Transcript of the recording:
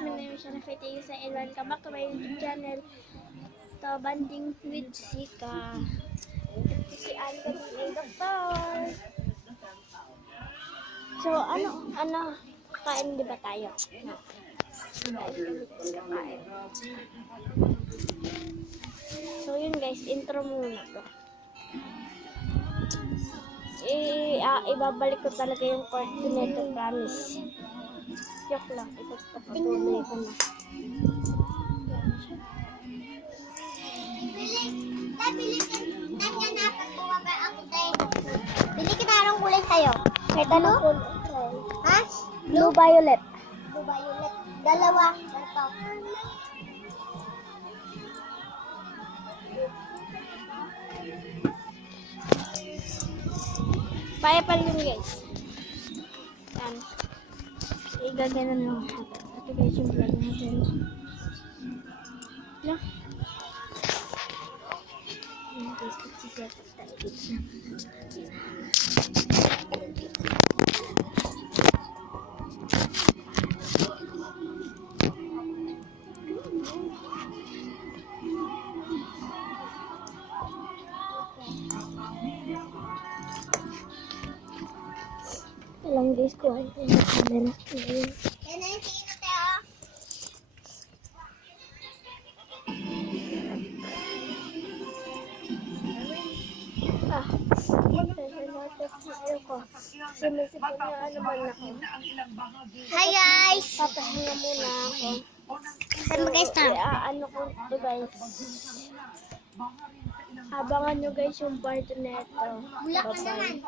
My name is Shana Fetisa and welcome back to my YouTube channel. To Banding with Sika. Ito si Anne kami ay doktor. So, kain di ba tayo? Kain. So, yun guys, intro muna to. Ibabalik ko talaga yung part nito, promise. Joke lang, ipagpapatuloy ko na. Bili kita anong kulay sa'yo? Kahit anong kulay. Ha? Blue violet. Blue violet. Dalawa. Ito. Paepal yun guys. Yan. Igaganon lang. Ito guys yung vlog natin. No? Yan guys, nagsiset up tayo dito. Alam guys ko ay yung camera. Yan na yung tingin natin, oh. Tayo ko. Sinisipin na naman ako. Hi guys! Papahinga muna ako. Saan ba guys na? Ano ko ito guys. Abangan nyo guys yung part na ito. Bulak na naman.